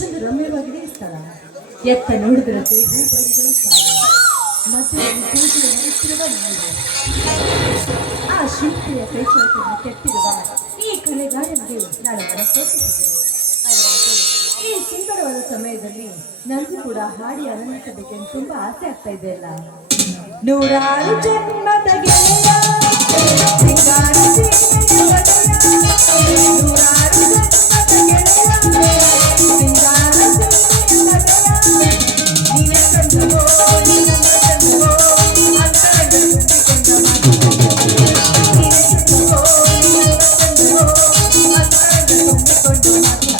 ಎಷ್ಟೊಂದು ರಮ್ಯವಾಗಿದೆ ಈ ಸ್ಥಳ. ಎತ್ತ ನೋಡಿದರಂತೆ ಹೂಬಳ್ಳಿಗಳ ಸ್ಥಳ. ಮಧ್ಯದಲ್ಲಿ ಸೂಜಿಯ ನಡುತ್ತಿರುವ ನೀರು. ಆ ಶಿಲ್ಪಿಯ ಕೈಚಳಕವನ್ನು ಕೆತ್ತಿರುವ ಈ ಕಲೆಗಾರನಿಗೆ ನಾನು ಮನಸ್ಸೋತಿದ್ದೇನೆ. ಅದರಂತೆ ಈ ಸುಂದರವಾದ ಸಮಯದಲ್ಲಿ ನನಗೂ ಕೂಡ ಹಾಡಿ ಆನಂದಿಸಬೇಕೆಂದು ತುಂಬಾ ಆಸೆ ಆಗ್ತಾ ಇದೆ ಅಲ್ಲ. ನೂರಾರು ಜನ್ಮದ ಗೆಳೆಯ ಸಿಂಗಾರ ಸೀಮೆಯ ಒಡೆಯ, ನೂರಾರು ಜನ್ಮದ ಗೆಳೆಯ ಸಿಂಗಾರ ಸೀಮೆಯ ಒಡೆಯ, ನೀನೆ ಕಂಡವೋ ನೀನೆ ಕಂಡವೋ ಅಂತರಂಗ ತುಂಬಿಕೊಂಡ ಮಾತು, ನೀನೆ ಕಂಡವೋ ನೀನೆ ಕಂಡವೋ ಅಂತರಂಗ ತುಂಬಿಕೊಂಡ ಮಾತು,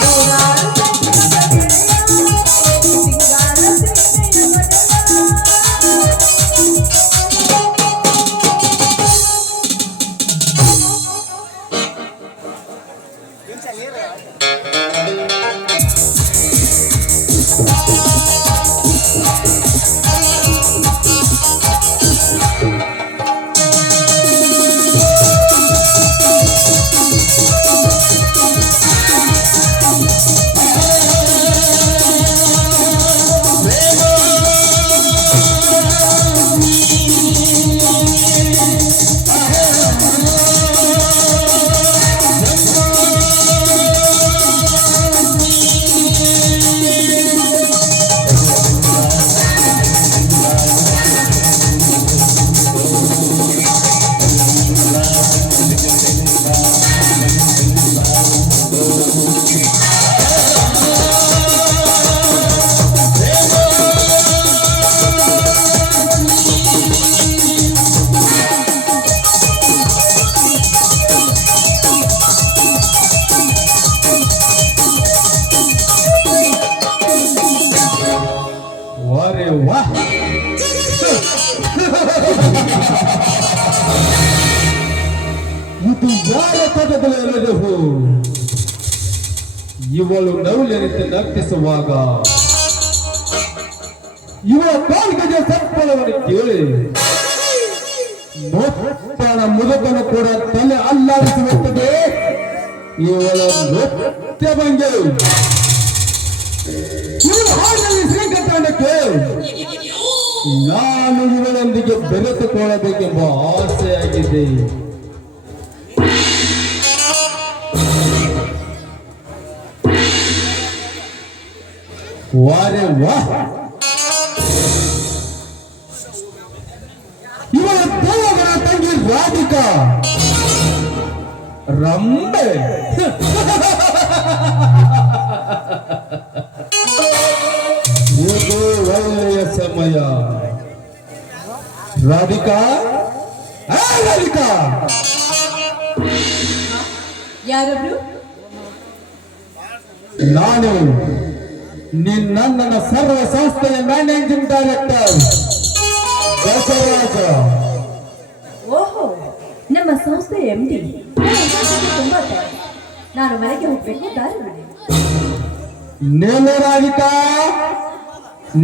ನೂರಾರು ಜನ್ಮದ ಗೆಳೆಯ ಸಿಂಗಾರ ಸೀಮೆಯ ಒಡೆಯ. ಇದು ಯಾರ ತಗದೆಲ್ಲದವು? ಇವಳು ನವಲೆನಿಂದ ನರ್ತಿಸುವಾಗ ಇವಳ ಕಾಲ್ಗಜ ಸಂಪಳವನ್ನು ಕೇಳಿ ಮುತ್ತನ ಮುದುಕನು ಕೂಡ ತಲೆ ಅಲ್ಲಾಡಿಸುತ್ತದೆ. ಇವಳ ನೃತ್ಯ ಭಂಗಿ, ಇವಳ ಹಾಡಿನಲ್ಲಿ ಶ್ರೀಕಂಠಕ್ಕೆ ನಾನು ಇವಳೊಂದಿಗೆ ಬೆರೆತುಕೊಳ್ಳಬೇಕೆಂಬ ಆಸೆಯಾಗಿದೆ. ವಾರೆ ವಾಹ್, ಇವಳ ದೇವಗಳ ತಂಗಿ ರಾಧಿಕಾ ರಂಬೆ. ಇದು ಒಳ್ಳೆಯ ಸಮಯ. ರಾಧಿಕಾ, ರಾಧಿಕಾ, ಯಾರೊಬ್ರು? ನಾನು ನನ್ನ ಸರ್ವ ಸಂಸ್ಥೆಯ ಮ್ಯಾನೇಜಿಂಗ್ ಡೈರೆಕ್ಟರ್ ಬಸವರಾಜ. ಓಹೋ, ನಮ್ಮ ಸಂಸ್ಥೆ MD. ತುಂಬಾ ಥ್ಯಾಂಕ್ಸ್. ನಾನು ಮನೆಗೆ ಹೋಗ್ಬೇಕು, ದಾರಿ ಬಿಡಿ. ನೆಲ್ಲು ರಾಧಿಕಾ,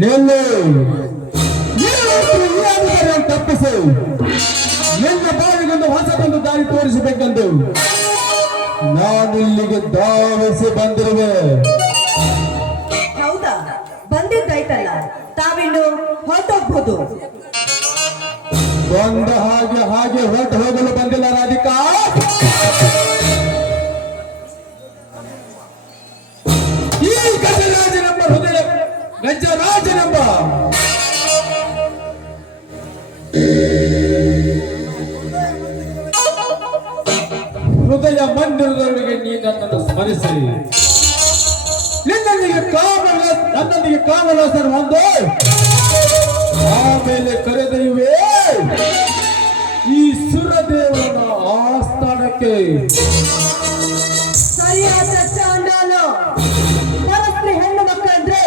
ನೆಲ್ಲು. ತಪ್ಪಿಸು. ನಿನ್ನ ಬಾವಿಗೊಂದು ಹೊಸದೊಂದು ದಾರಿ ತೋರಿಸಬೇಕೆಂದು ನಾನು ಇಲ್ಲಿಗೆ ಧಾವಿಸಿ ಬಂದಿರುವೆ. ಹೌದಾ? ಬಂದಿದ್ದಾಯ್ತಲ್ಲ, ತಾವಿನ್ನು ಹೊರಟೋಗ್ಬೋದು. ಬಂದ ಹಾಗೆ ಹೊರಟು ಹೋಗಲು ಬಂದಿಲ್ಲ ರಾಧಿಕಾ. ಈ ಗಜರಾಜನೆಂಬ ಹೃದಯ, ಗಜರಾಜನೆಂಬ ಹೃದಯ ಮಂದಿರದೊಳಗೆ ನೀ ನನ್ನನ್ನು ಸ್ಮರಿಸಿ ನನ್ನೊಂದಿಗೆ ಕಾಮಲಾಸನ ಹೊಂದು ಆಮೇಲೆ ಕರೆದೊಯ್ಯುವೆ ಈ ಸುರದೇವನ ಆಸ್ಥಾನಕ್ಕೆ. ಸರಿಯಾದ ಚಾಂಡಾಲ. ಪರಸ್ತ್ರೀ ಹೆಣ್ಣು ಮಕ್ಕಳಂದ್ರೆ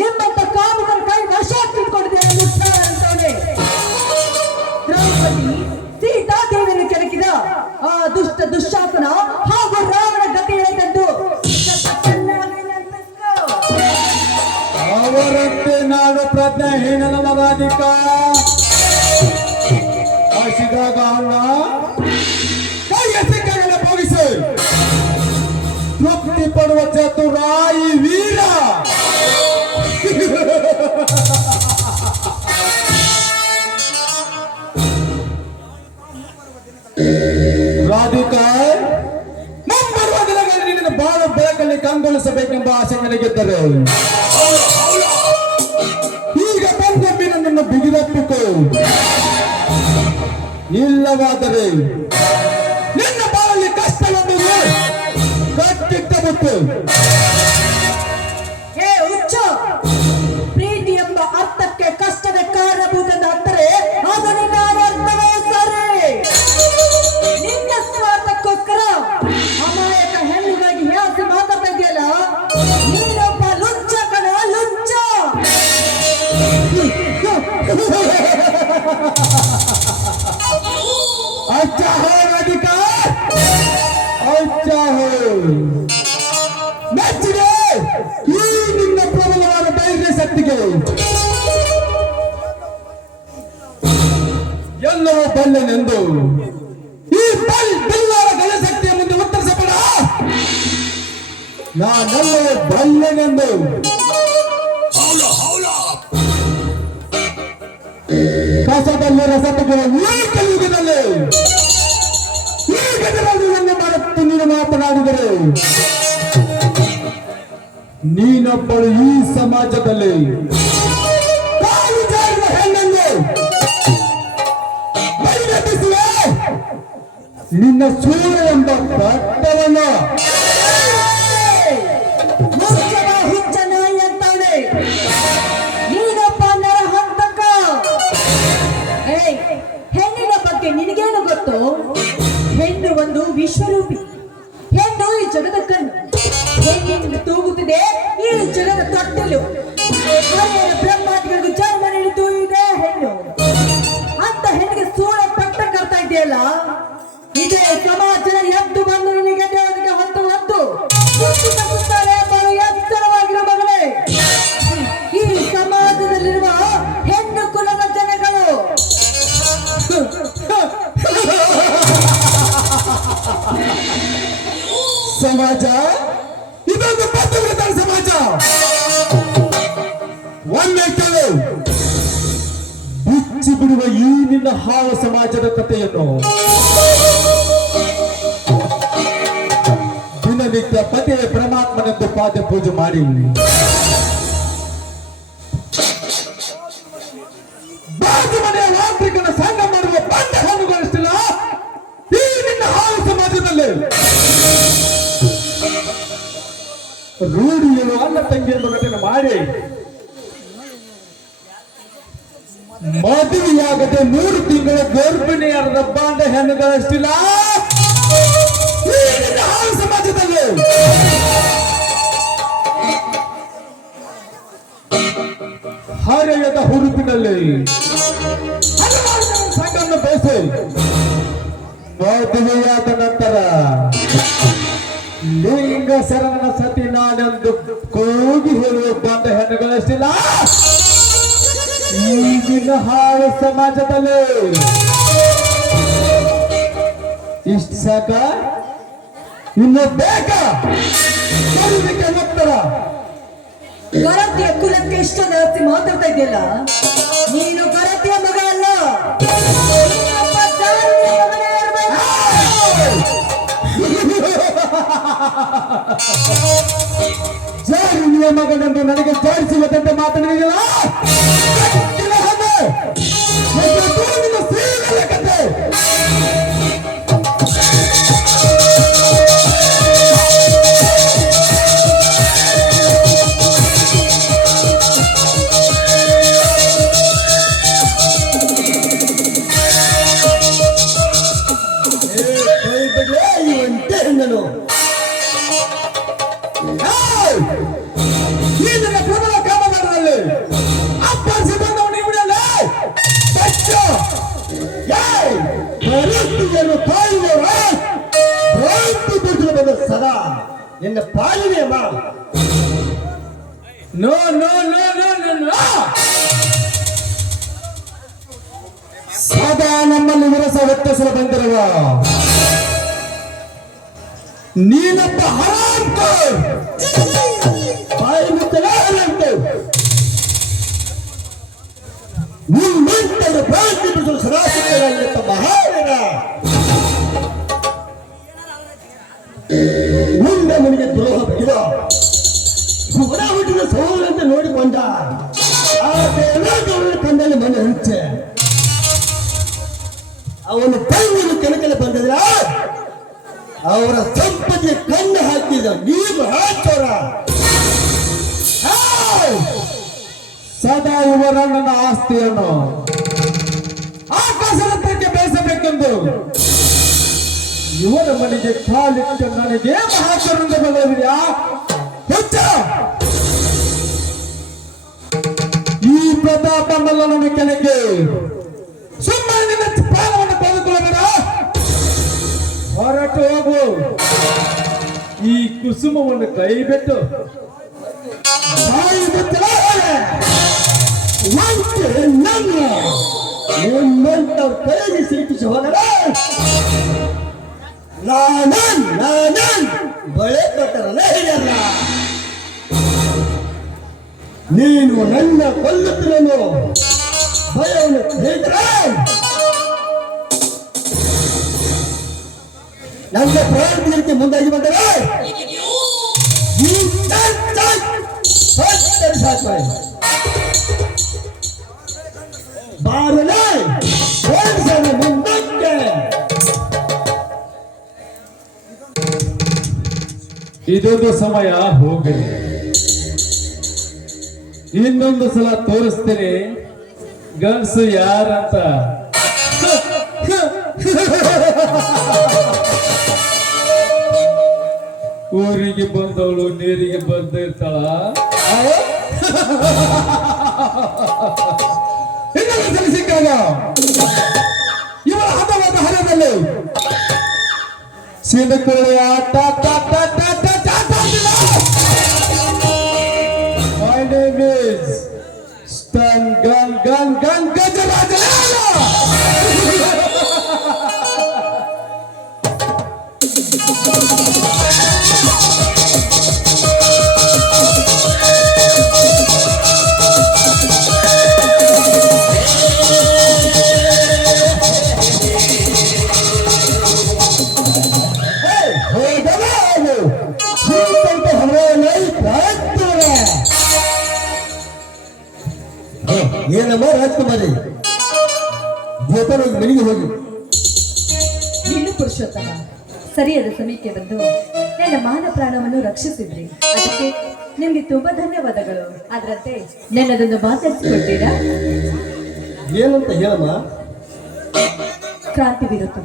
ನಿಮ್ಮಂತ ಕಾಮುಕರ ಕೈ ವಶ ತಿಳ್ಕೊಂಡಿದೆ ಅಂತವನೇ. ದ್ರೌಪದಿ ಸೀತಾದೇವಿಯನ್ನು ಕೆಣಕಿದ ಆ ದುಶ್ಶಾಸನ ಹಾಗೂ ರಾವಣ ಗತಿ ಹೇಳಿದಂದು ಅವರಂತೆ ನಾನು ಪ್ರಜ್ಞಾಹೀನನ ರಾಧಿಕಾ. ಆಸಿದಾಗ ಅಣ್ಣ ಕೈಗೆ ಸಿಕ್ಕಲ್ಲ ಭವಿಷ್ಯ ತೃಪ್ತಿ ಪಡುವ ಚತುರಾಯಿ ರಾಧಿಕಾ, ಮುಂಬರುವ ದಿನಗಳಲ್ಲಿ ನಿನ್ನ ಬಾಳ ಬೆಳಕಲ್ಲಿ ಕಂಗೊಳಿಸಬೇಕೆಂಬ ಆಸೆ ನನಗಿದ್ದರೆ ಈಗ ಬಂದೊಮ್ಮೆ ನನ್ನನ್ನು ಬಿಗಿದಪ್ಪಿಕೋ. ಇಲ್ಲವಾದರೆ ನಿನ್ನ ಬಾಳಲ್ಲಿ ಕಷ್ಟವೆಂಬುದು ಕಟ್ಟಿಟ್ಟಬಿಟ್ಟು. ಹೇ ಹುಚ್ಚ, ಪ್ರೀತಿ ಎಂಬ ಅರ್ಥಕ್ಕೆ ಕಷ್ಟದ ಕಾರಣಭೂತದ ಅಂದರೆ ಅದು ನಿನ್ನ ಅರ್ಥವೇ ಸರಿ. ನಿನ್ನ ಸ್ವಾರ್ಥಕ್ಕೋಸ್ಕರ ಅಮಾಯಕ ಹೆಣ್ಣುಗಾಗಿ ಹ್ಯಾಸಿ ಮಾತಾಡ್ತಾ ಇದೆಯಲ್ಲ, ನೀನೊಬ್ಬ ಲುಚ್ಚ ಕಣ, ಲುಚ್ಚ. अच्छा हो राधिका, अच्छा हो. ಮೆಚ್ಚಿದೆ ಈ ನಿನ್ನ ಪ್ರಬಲವಾದ ಧೈರ್ಯ ಶಕ್ತಿಗೆ. ಎಲ್ಲವೂ ಬಲ್ಲೆನೆಂದು ಈ ಬಿಲ್ಲಾರ ಘನಶಕ್ತಿಯ ಮುಂದೆ ಉತ್ತರಿಸಬೇಡ. ನಾನೆಲ್ಲವೂ ಬಲ್ಲೆನೆಂದು. ಕಸದಲ್ಲಿ ರಸ ತೆಗೆಯುವ ಈ ಕಲಿಯುಗದಲ್ಲಿ ಈ ಗಜರಲ್ಲಿ ನನ್ನ ಮಾತು ನೀನು ಮಾತನಾಡಿದರೆ ನೀನೊಬ್ಬಳು ಈ ಸಮಾಜದಲ್ಲಿ ಕಾಲು ಜಾರಿದ ಹೆಣ್ಣನ್ನು ಬೈದೆಬ್ಬಿಸುವೆ. ನಿನ್ನ ಸೂರ್ಯ ಎಂಬ ಪಟ್ಟವನ್ನು ಮುಚ್ಚವ ಹುಚ್ಚ ನಾಯಿ ಅಂತಾನೆ. ನೀನೊಬ್ಬ ನರಹಂತಕ. ಏಯ್, ಹೆಣ್ಣಿನ ಬಗ್ಗೆ ನಿನಗೇನು ಗೊತ್ತು? ಹೆಣ್ಣು ಒಂದು ವಿಶ್ವರೂಪಿ. ಹೆಣ್ಣು ಈ ಜಗದ ಕಣ್ಣು. ಹೆಣ್ಣಿನಿಂದ ತೂಗುತ್ತಿದೆ ಈ ಜಗದ ತೊಟ್ಟಲು. ಹರಿಯರ ಬ್ರಹ್ಮಾದಿಗಳಿಗೂ ಜನ್ಮ ನೀಡಿದ್ದು ಇದೆ ಹೆಣ್ಣು. ಅಂತ ಹೆಣ್ಣಿಗೆ ಸೂಳ ಪಟ್ಟ ಕರ್ತಾ ಇದೆಯಲ್ಲ, ಇದೇ ಸಮಾಜದ ಎದ್ದು ಬಂದು ನಿನಗೆ ದೇವರಿಗೆ ಹೊತ್ತು ಹೊತ್ತು ತಪ್ಪಿಸುತ್ತಾರೆ ಬಲು ಎತ್ತರವಾಗಿರೋ ಮಗಳೇ. ಈ ಸಮಾಜದಲ್ಲಿರುವ ಹೆಣ್ಣು ಕುಲದ ಜನಗಳು ಸಮಾಜ ಇದೊಂದು ಬದ್ಧವಿರುತ್ತ ಸಮಾಜ. ಒಮ್ಮೆ ಕೇಳು, ಬಿಚ್ಚಿ ಬಿಡುವ ಈ ನಿನ್ನ ಹಾಳು ಸಮಾಜದ ಕಥೆಯನ್ನು. ದಿನನಿತ್ಯ ಪತಿಯ ಪರಮಾತ್ಮನೆಂದು ಪಾದ ಪೂಜೆ ಮಾಡಿ ಬಾಜು ಮನೆಯ ವಾಂತ್ರಿಕನ ಸಂಘ ಮಾಡುವ ಬಂಡ ಹಣ್ಣುಗಳಿಷ್ಟಿಲ್ಲ ಈ ನಿನ್ನ ಹಾಳು ಸಮಾಜದಲ್ಲಿ. ರೂಢಿಯನ್ನು ಅನ್ನ ತಂಗಿಯನ್ನು ಘಟನೆ ಮಾಡಿ ಮದುವೆಯಾಗದೆ 3 ತಿಂಗಳ ಗರ್ಭಿಣಿಯರ ಬಾಂಡ ಹೆಣ್ಣುಗಳಷ್ಟಿಲ್ಲ ಈ ನಿನ್ನ ಹಾಳು ಸಮಾಜದಲ್ಲಿ. ಹರೆಯದ ಹುರುಪಿನಲ್ಲಿ ಹಲವಾರು ಜನ ಸಂಘವನ್ನು ಬೆಳೆಸಿ ಮದುವೆಯಾದ ನಂತರ ಲಿಂಗ ಶರಣನ ಸತಿ ನಾನೆಂದು ಕೂಗಿ ಹೇಳುವ ಬಂದ ಹೆಣ್ಣುಗಳಷ್ಟಿಲ್ಲ ಈಗಿನ ಹಾಳು ಸಮಾಜದಲ್ಲಿ. ಇಷ್ಟ ಸಾಕ? ಇನ್ನು ಬೇಕಾ ಒತ್ತಡ? ಗರತಿಯ ಕುಲಕ್ಕೆ ಇಷ್ಟು ಜಾಸ್ತಿ ಮಾತಾಡ್ತಾ ಇದೆಯಲ್ಲ, ನೀನು ಗರತಿಯ ಮಗ ಅಲ್ಲ. ನೀನೊಬ್ಬ ದಾರಿಯ ಮಗನೇ ಇರ್ಬೇಕು. ಜಾರಿಯ ಮಗನೆಂದು ನನಗೆ ಜಾರಿಸುವುದಂತೆ ಮಾತನಾಡಿಲ್ಲ. ಕತೆ ಈ ನನ್ನ ಪ್ರಬಲ ಕಾಮಗಾರದಲ್ಲಿ ಅಪ್ಪರಿಸಿ ಬಂದವನು ಇವನಲ್ಲ. ಪರಿಸ್ಥಿತಿಯನ್ನು ಕಾಯುವವ ಭ್ರಾಂತಿ ದುರ್ಗದ ಸದಾ ನಿನ್ನ ಪಾಲಿಗೆ ಬಾ. No no no no no no. ಸದಾ ನಮ್ಮಲ್ಲಿ ವಿರಸ ವ್ಯತ್ಯಾಸ ಬಂದಿರುವ ನೀನೊಬ್ಬ ಹರಾಮ್. ಬಾಯಿ ಮುಚ್ಚಲೇ ತೋರಿಸಲು ಸದಾ ಸಿದ್ಧರಾಗಿರುತ್ತ ಮಹಾವೀರ. ಮುಂದೆ ಮನೆಗೆ ದ್ರೋಹ ಬಗೆದ ಹೊರ ಹುಟ್ಟಿದ ಸಹೋದರಂತೆ ನೋಡಿಕೊಂಡ ಆ ದೇವರ ಕಂಡಲ್ಲಿ ಮನೆ ಹಂಚೆ ಅವನ ತಂಗಿನ ಕೆಳಕಲೆ ಬಂದಿದ್ರ ಅವರ ಸಂಪತ್ತಿಗೆ ಕಣ್ಣು ಹಾಕಿದ ನೀವು ಹಾಕೋರ ಸದಾ ಇವರಣ್ಣನ ಆಸ್ತಿಯನ್ನು ಆಕಾಶಕ್ಕೆ ಬೇಯಿಸಬೇಕೆಂದು ಇವರ ಮನೆಗೆ ಕಾಲಿಟ್ಟು ನನಗೆ ಮಹಾಕರುಂದ ಬಂದಿದ್ಯಾ ಹುಚ್ಚ ಈ ಪ್ರತಾಪನಲ್ಲ ನನ್ನ ಕೆಳಗೆ ಸುಮ್ಮನೆ ನಿನ್ನ ಪ್ರಾಣವನ್ನು ತೆಗೆದುಕೊಳ್ಳಬೇಡ ಹೊರಟು ಹೋಗು ಈ ಕುಸುಮವನ್ನು ಕೈ ಬಿಟ್ಟು ಬಾಯಿ ಬಿಟ್ಟರೆ ನನ್ನ ನಿಮ್ಮಂತವ್ರ ಕೈಗೆ ಸಿಕ್ಕಿಸಿ ಹೋದರೆ ನಾನನ್ ಬಳೆ ಕೊಟ್ಟರಲ್ಲ ಹಿಡಿಯಲ್ಲ. ನೀನು ನನ್ನ ಕೊಲ್ಲುತ್ತೇನು ಭಯವನ್ನು ಹೇಳಿದರೆ ನನ್ನ ಪ್ರಾಣಕ್ಕೆ ಮುಂದಾಗಿ ಬಂದರೆ ಸಾಕು ಬಾರಲೇ ಮುಂದಕ್ಕೆ. ಇದೊಂದು ಸಮಯ ಹೋಗಲಿ, ಇನ್ನೊಂದು ಸಲ ತೋರಿಸ್ತೇನೆ ಗಂಡಸು ಯಾರಂತ. ಊರಿಗೆ ಬಂದವಳು ನೀರಿಗೆ ಬಂದಿರ್ತಾಳ, ಸಿಕ್ಕಾಗ ಇವಳ ಹದವಾದ ಹರದಲ್ಲಿ ಸಿಂಧಕುಳಿ ಆಟ. My name is Stun Gun Gajaraja. ಏನಮ್ಮ ರಾಜ್ಕುಮಾರಿ, ಜೊತೆಗೆ ಮನೆಗೆ ಹೋಗಿ. ನೀನು ಪುರುಷೋತ್ತಮ ಸರಿಯಾದ ಸಮಯಕ್ಕೆ ಬಂದು ನನ್ನ ಮಾನ ಪ್ರಾಣವನ್ನು ರಕ್ಷಿಸಿದ್ರಿ, ಅದಕ್ಕೆ ನಿಮ್ಗೆ ತುಂಬಾ ಧನ್ಯವಾದಗಳು. ಅದರಂತೆ ನನ್ನದೊಂದು ಮಾತಾಡಿಸಿಕೊಳ್ತೀರಾ? ಏನಂತ ಹೇಳಮ್ಮ. ಕ್ರಾಂತಿ ವಿರುದ್ಧ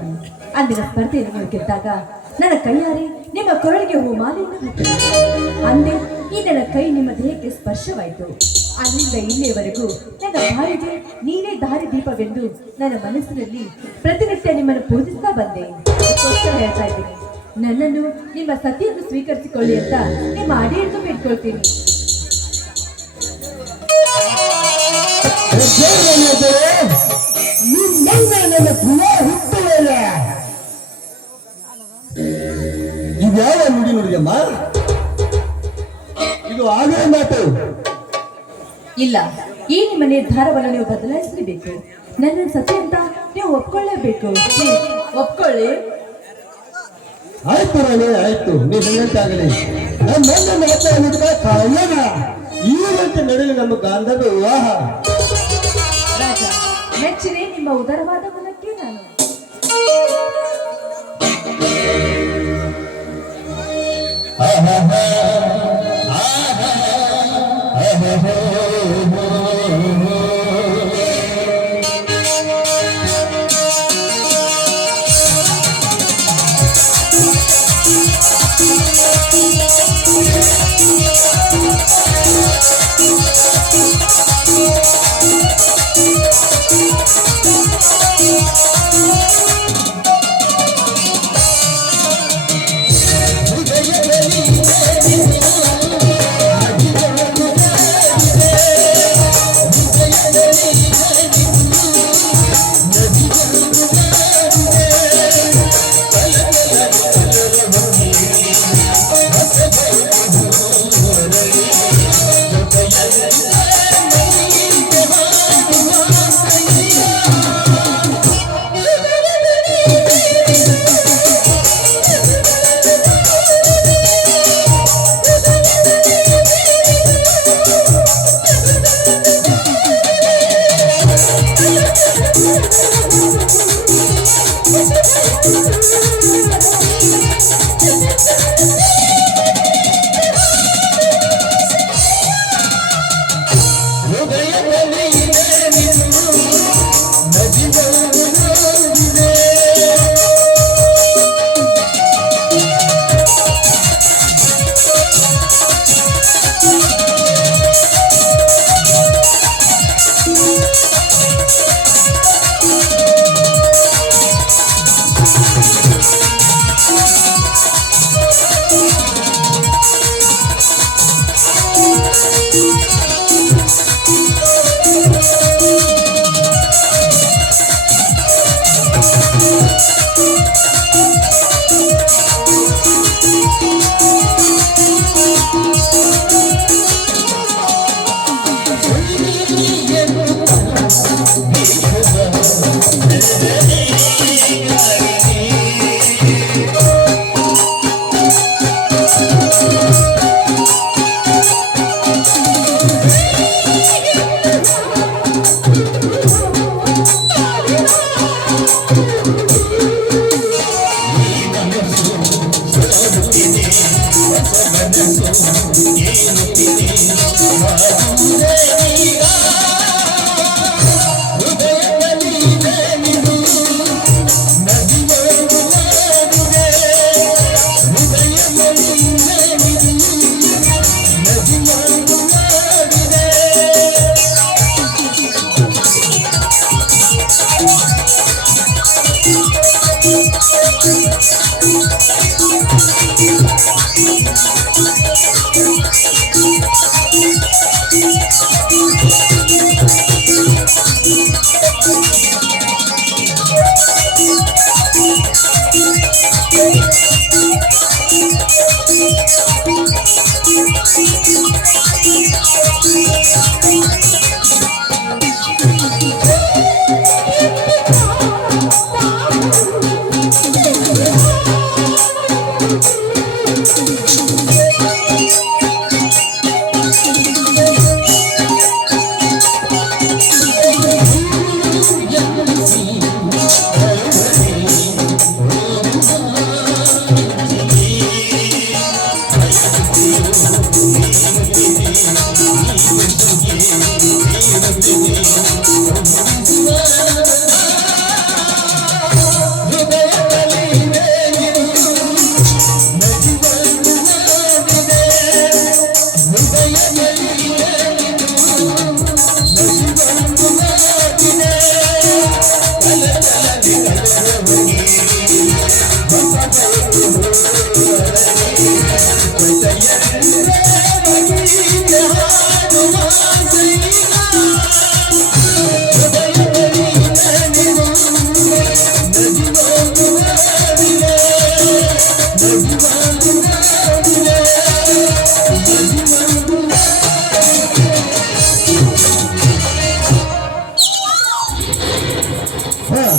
ಅಂದಿನ ಸ್ಪರ್ಧೆಯನ್ನು ನೀವು ಗೆದ್ದಾಗ ನನ್ನ ಕೈಯಾರೆ ನಿಮ್ಮ ಕೊರಳಿಗೆ ಹೂ ಮಾಲೆಯನ್ನು ಹಾಕಿದೆ. ಅಂದೇ ಈ ನನ್ನ ಕೈ ನಿಮ್ಮ ದೇಹಕ್ಕೆ ಸ್ಪರ್ಶವಾಯಿತು. ಅಲ್ಲಿಂದ ಇಲ್ಲಿಯವರೆಗೂ ನನ್ನ ಬಾಳಿಗೆ ನೀನೇ ದಾರಿ ದೀಪವೆಂದು ನನ್ನ ಮನಸ್ಸಿನಲ್ಲಿ ಪ್ರತಿನಿತ್ಯ ನಿಮ್ಮನ್ನು ಪೂಜಿಸ್ತಾ ಬಂದೆ. ಹೇಳ್ತಾ ಇದ್ದೀನಿ, ನನ್ನನ್ನು ನಿಮ್ಮ ಸತಿಯನ್ನು ಸ್ವೀಕರಿಸಿಕೊಳ್ಳಿ ಅಂತ ನಿಮ್ಮ ಅಡಿಯನ್ನು ಬಿಟ್ಕೊಳ್ತೀನಿ. ಇದ್ಯಾವ ನುಡಿ ನುಡಿಯಮ್ಮ? ಇದು ಆಗೇ ಮಾತು. ಇಲ್ಲ, ಈ ನಿಮ್ಮ ನಿರ್ಧಾರವನ್ನು ನೀವು ಬದಲಾಯಿಸಲೇಬೇಕು. ನನ್ನ ಸತಿ ಅಂತ ನೀವು ಒಪ್ಕೊಳ್ಳೇಬೇಕು. ಒಪ್ಕೊಳ್ಳಿ. ಆಯ್ತು ರಾಣಿ, ಆಯ್ತು, ನೀವು ಆಗಲಿ. ನನ್ನ ಮಾತಾಡಿದ ಕಾರಣ ಈಗಂತೆ ನಡೆಯಲಿ ನಮ್ಮ ಗಾಂಧರ್ವ ವಿವಾಹ. ರಾಜ, ಮೆಚ್ಚಿದೆ ನಿಮ್ಮ ಉದರವಾದ ಮನಕ್ಕೆ ನಾನು.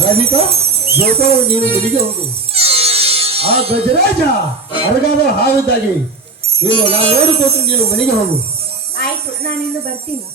ರಾಧಿಕಾ ಗೋಪಾಲ ನೀನು ಗುಡಿಗೆ ಹೋಗು. ಆ ಗಜರಾಜ ಅರಗಾದ ಹಾವಿದ್ದಾಗಿ ನೀನು ನಾನು ನೋಡಿಕೊಟ್ಟು ನೀನು ಮನೆಗೆ ಹೋಗು. ಆಯ್ತು, ನಾನಿನ್ನು ಬರ್ತೀನಿ.